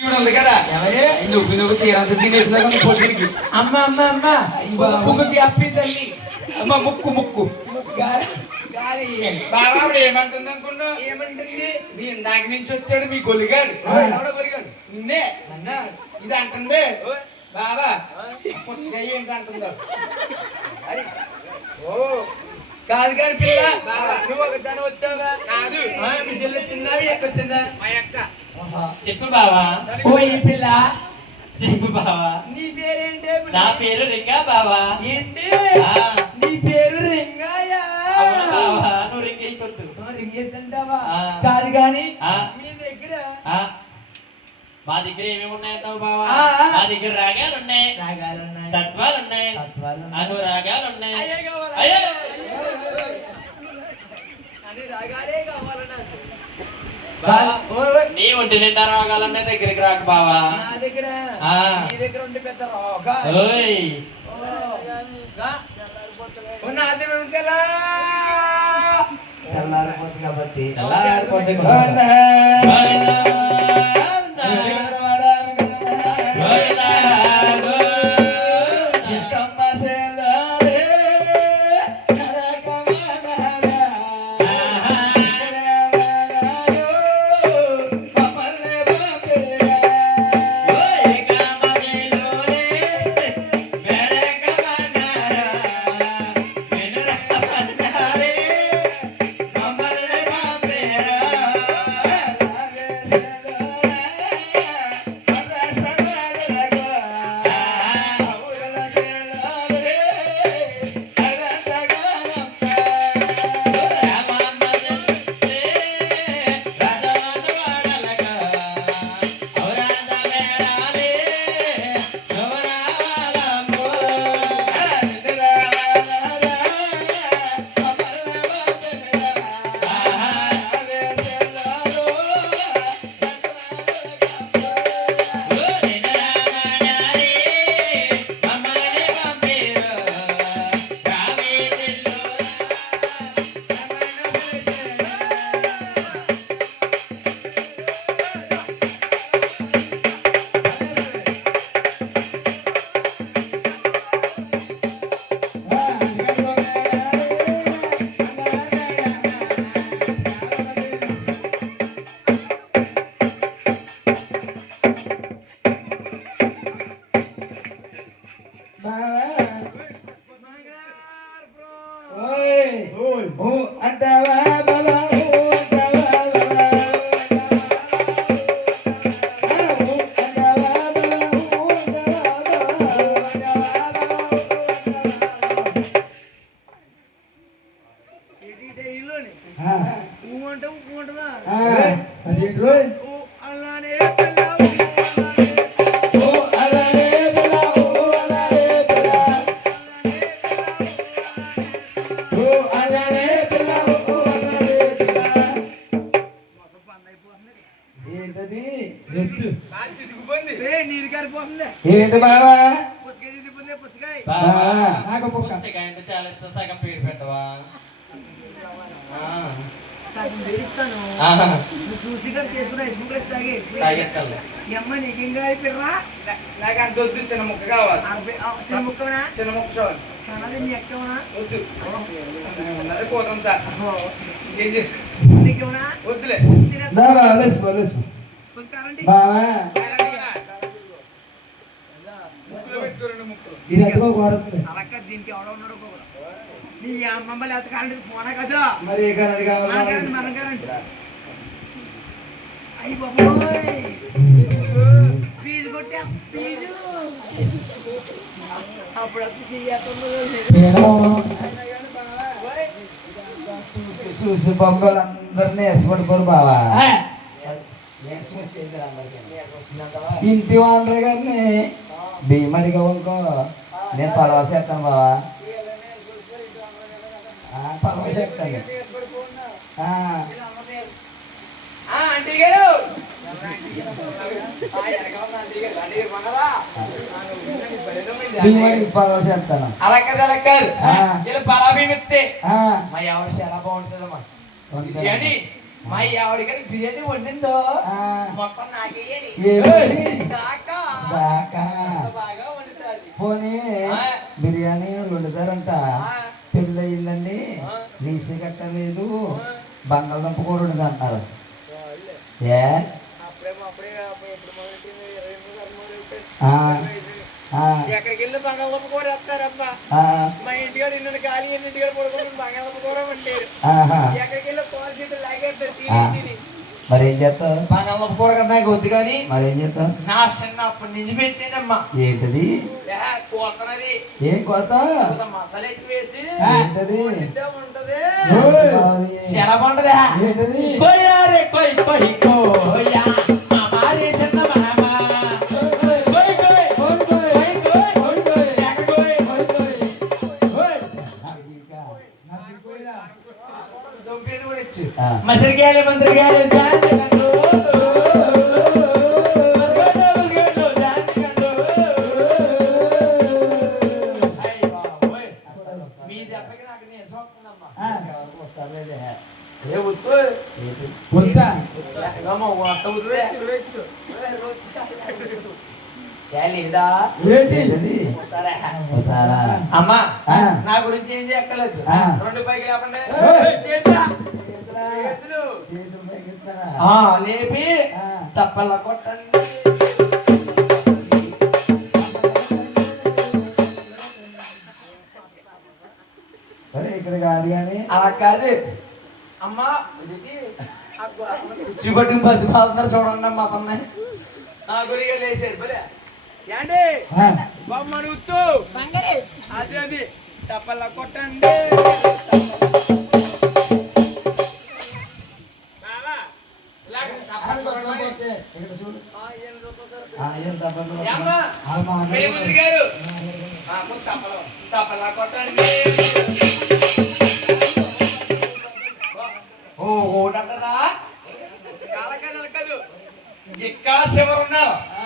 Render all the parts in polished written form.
ఉంది కదా నువ్వు సీరంత తినేసినా పొద్దునికి అమ్మ అమ్మ అమ్మ ముక్కుకి అప్పి తల్లి అమ్మ ముక్కు ముక్కు బాబాడు ఏమంటుంది అనుకున్నా ఏమంటుంది నీ ఇందాక నుంచి వచ్చాడు మీ గొలిగాడు గొలిగాడు నిన్నే అన్న ఇది అంటుంది బాబా పుచ్చకాయ ఏంటి అంటుందో ఓ కాదు కాదు పిల్ల నువ్వు ఒక దాని వచ్చావా కాదు మీ చెల్లి వచ్చిందావి ఎక్కొచ్చిందా మా అక్క చెప్పు బావా. ఓ ఈ పిల్ల చెప్పు బావా. నీ పేరేంటి నా పేరు రింగా బావా. ఏంటి ఆ. నీ పేరు రింగాయా అవును బావా, నువ్వు రింగ్ అయిపోద్దు. రింగేద్దంటావా ఆ. కాదు కాని ఆ. మీ దగ్గర ఆ, మా దగ్గర ఏమేమి ఉన్నాయంటావు బావా? ఆ. మా దగ్గర రాగాలు ఉన్నాయి, రాగాలున్నాయి తత్వాలు ఉన్నాయి, తత్వాలున్నాయి. అనురాగాలు ఉన్నాయి. అయ్యే కావాలా? అయ్యో! అని రాగాలే కావాలా నాకు? బావా, ఓయ్. నీ ఒంటి నిండా రాగాలన్నాయి, దగ్గరికి రాకు బావా. నా దగ్గర ఆ. నీ దగ్గర ఉంటే పెద్ద రోగా ఓయ్ తెల్లారిపోతుంది కాబట్టి తెల్లారిపోతుంది. గోవిందా. గోవిందా. గోవిందా. గోవిందా. ఎక్కమ్మ సేలాలే, నరకమనరా. నరకమనరాయో, మమ్మల్ని పంపిరా. ఓయ్ కామదేలోరే వెనకమన్నారా, వెనుకమన్నారే, మమ్మల్ని పంపేరా. అంటావా బలా అంటావా బలా ఏంటది నీరు కారిపోతుంది ఏంటి బావా పుచ్చకాయ తిండిపోతుంది పుచ్చకాయ నాకు పుచ్చకాయ అంటే చాలా ఇష్టం, సగం పేరు పెట్టవా? సగం వేయిస్తాను ఆహా. నువ్వు చూసి కానీ చేసుకుని వేసుకుంటే తాగే తాగెత్తాలి. ఈ అమ్మ నీకేం అయిపోయిరా నాకు అంత వద్దు చిన్న ముక్క కావాలి చిన్న ముక్కనా చిన్న ముక్క చాలు కనాలి నీ ఎక్కవనా వద్దు ఉన్నది కూతంతా ఏం చేసి నీకేమనా వద్దులే ముక్కులో పెట్టుకో రెండు ముక్కులు అలాక దీనికి ఎవడో ఉన్నాడు నీ అమ్మమ్మ లేకపోతే కాలండి పోనా కదా మరి ఏ కలర్ కావాలి మన కాలండి అయ్యి బాబోయ్ ఫీజు కొట్టా ఫీజు అప్పుడు చూసి బొమ్మలు అందరినీ ఎసపడిపోరు బావా ఇంటి వాళ్ళ గారిని భీమడిగా ఇంకో నేను పడవ చేస్తాను బావా పడవ చేస్తాను ఆంటీ గారు భీమడికి పడవ చేస్తాను అలా కదా అలా కాదు ఇలా పలా భీమిస్తే మా ఎవరు చాలా బాగుంటుందమ్మా బిర్యానీ మా ఆవిడకి బిర్యానీ వండిందో ఆ, మొత్తం నాకేయాలి. ఏమిటి? నాకా? దాకా అంత బాగా వండుతాది. పోనీ ఆ. బిర్యానీ వండుతారంట. ఆ. పెళ్ళి అయిందండి, ఆ. రీసి కట్టలేదు, ఆ. బంగాళదుంప కూర వండుతా అంటారు. వాళ్ళే. ఏ అప్పుడే ఎప్పుడు మొదలెట్టింది? 23 సార్లు మొదలెట్టారు. ఆ. 25. ఆ, ఎక్కడికి వెళ్ళి బంగాళదుంప కూర వేస్తారమ్మా. ఆ, మా ఇంటికాడ ఇల్లు ఖాళీ అయిన ఇంటికాడ పడుకుని బంగాళదుంప కూర వండారు. ఆహా. ఎక్కడికి వెళ్ళి కూర సీట్లు లాగేస్తారు ఆ. తిని. మరేం చేస్తావు? బంగాళదుంప కూర కన్నా వద్దు కానీ మరేం చేస్తావు? నా చిన్నప్పటి నుంచి పెట్టిందమ్మా. ఏంటది? కూతనది ఏం కొత్త? మసాలా ఎక్కువ వేసి ఏంటది? వండితే ఉంటది. ఓయ్. శనబంటదా? ఏంటది? కొయ్యారే కొయ్ కొయ్ కోయా అమారే చిన్న మామ. కొయ్ కొయ్ కొయ్ కొయ్ కొయ్ కొయ్ ఎక్క కొయ్. దొంపేరు కూడా ఇచ్చు. ఆ. మసరికాయలు మంత్రికాయలు మీ దెబ్బకి నాకు నేను సోపుతుందమ్మా. ఆ, వస్తారులేదే. ఏ ఉత్తు ఏంటి? వద్దా ఏమో వంట ఉత్తువే లేదా ఏంటది? సరే వస్తారా? అమ్మా ఆ. నా గురించి ఏం చేయక్కర్లేదు. ఆ. 2 పైకి లేపండి. ఏయ్. చేతులా. చేతులా. చేతులు. చేతులు పైకి ఇస్తారా? లేపి ఆ. తప్పల కొట్టండి. సరే, ఇక్కడ కాదు కానీ అలా కాదు అమ్మా. కుర్చీ పట్టుకుని బతుకుతున్నారు చూడండి అమ్మా అతన్ని. నా గురిగా లేసారు బలే ఏండి ఆ, బొమ్మ ఉత్తు అది తప్పల కొట్టండి. బావా, ఇలాగ తప్పల కొట్టండి. ఇక్కడ చూడు. ఆ, ఏం చూస్తారు? ఆ, ఏం తప్పదు. ఏమ్మా? ఆ, మా అన్నయ్య పెళ్లి కూతురు గారు. ముందు తప్పల కొట్టండి. ఓ ఓటంటదా కాలకాదు కాదు ఎక్కడ శివరు ఉన్నారు. ఆ,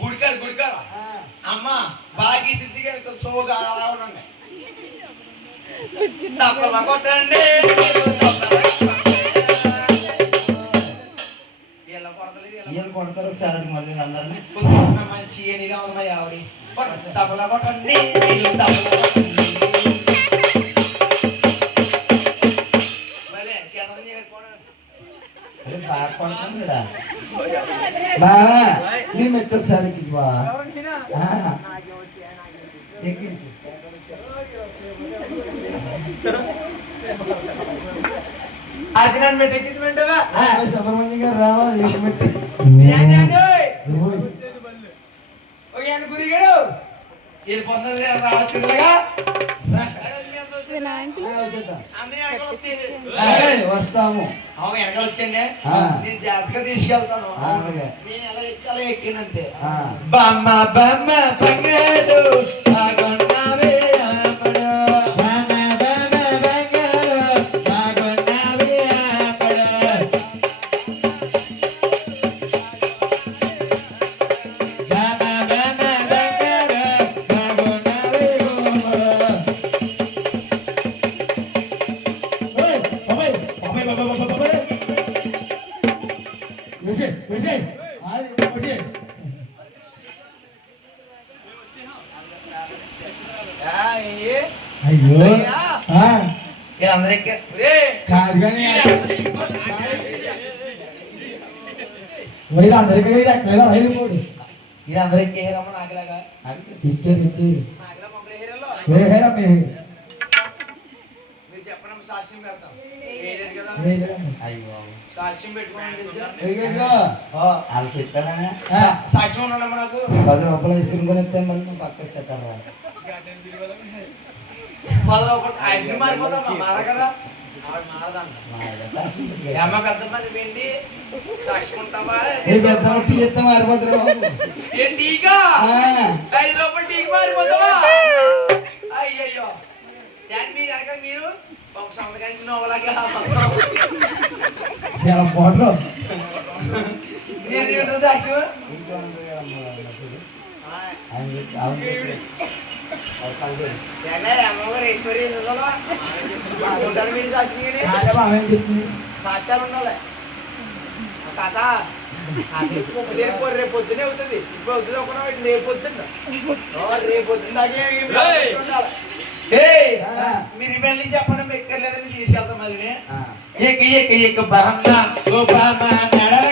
గుడికాడు ఆ. అమ్మ బాగా సిద్ధి గారి సోగా అలా ఉండండి. తప్పల కొట్టండి. ఇలా కొడతలేదు ఇలా ఏం కొడతారు ఒకసారి అడుగు మళ్ళీ అందరినీ. కొట్టుకుంటున్నా మంచి ఎనిగా ఉంది మా ఆవిడ. తప్పల కొట్టండి. తప్పల కొట్టండి. భలే, కేంద్రం చేయకపోవడం. అరే, బాగా కొడతాను కదా. బావా, నీ మెట్టు ఒకసారి ఎక్కించువా. ఎవరికైనా? ఆ, నాకే వచ్చి, ఎక్కించు. అది నన్ను పెట్టెక్కించమంటావా? ఆ, సుబ్రహ్మణ్యం గారు రావాలి, ఎక్కి మెట్టు. ఓయ్. ఒక ఆయన గురి గారు వెళ్ళిపోతుంది రావచ్చుగా. ఆ, వచ్చేద్దాం. అందరూ వెనకాల వచ్చేయండి. ఏయ్, వస్తాము. అవును వెనకాల వచ్చేయండి. ఆ. నేను జాగ్రత్తగా తీసుకెళ్తాను. ఆ, అలాగే. నేను ఎలా ఎక్కాలో ఎక్కినంతే. ఆ. బమ్మ బమ్మ బంగారు బాగున్నావే అమ్మడు. బమ్మ బమ్మ బంగారు బాగున్నావే అమ్మడు. బమ్మ బమ్మ బంగారు బాగున్నావే గుమ్మడు. అయ్యో. ఆ, వీళ్ళందరికీ కాదు కానీ అందరికీ ఎక్కడ అయిపోడు. వీళ్ళందరికీ రమ్మ నాకులాగా ఇచ్చారు నాకులా మమ్మల్ని హీరోలో మీరు చెప్పడం సాక్ష్యం పెడతాం. ఏదేది కదా అయ్యో. సాక్ష్యం పెట్టుకోండి. వాళ్ళు చెప్పారా? సాక్ష్యం ఉండమ్మా నాకు. 10 రూపాయలు ఐస్ క్రీమ్ కొని ఇస్తే మళ్ళీ నువ్వు పక్క వచ్చేస్తారా? 10 రూపాయలు ఐస్ క్రీమ్ మారిపోతాం మార కదా. ఆవిడ మారదంట. అమ్మ పెద్ద మంది వెండి సాక్ష్యం ఉంటావా? టీ ఎత్తే మారిపోతారు బాబు. ఏ టీకా? ఆ. 5 రూపాయలు టీకి మారిపోతావా? అయ్యయ్యో దాని మీరు అనగా మీరు సంతకానికి నోవలాగా చాలా బాగుండు. నేను సాక్ష్యం ఇంట్లో ఉంది కదా అమ్మ, అన్నప్పుడు. ఆయన చెప్పి అవును చెప్పి. అది పని అమ్మగారు ఈశ్వరి మీరు సాక్ష్యం కాదే బాగా చెప్తుంది. సాక్ష్యాలు ఉండాలి. కథ రేపు రేపు పొద్దునే అవుతుంది ఇప్పుడు అవుతుంది ఒక రేపు పొద్దున్న రేపు పొద్దున్న మీరు వెళ్ళి చెప్పడం ఎక్కర్లేదని తీసుకెళ్తాం మళ్ళీ ఆ. ఎక్క ఎక్క ఎక్క బామ్మ ఓ బామ్మ నడవ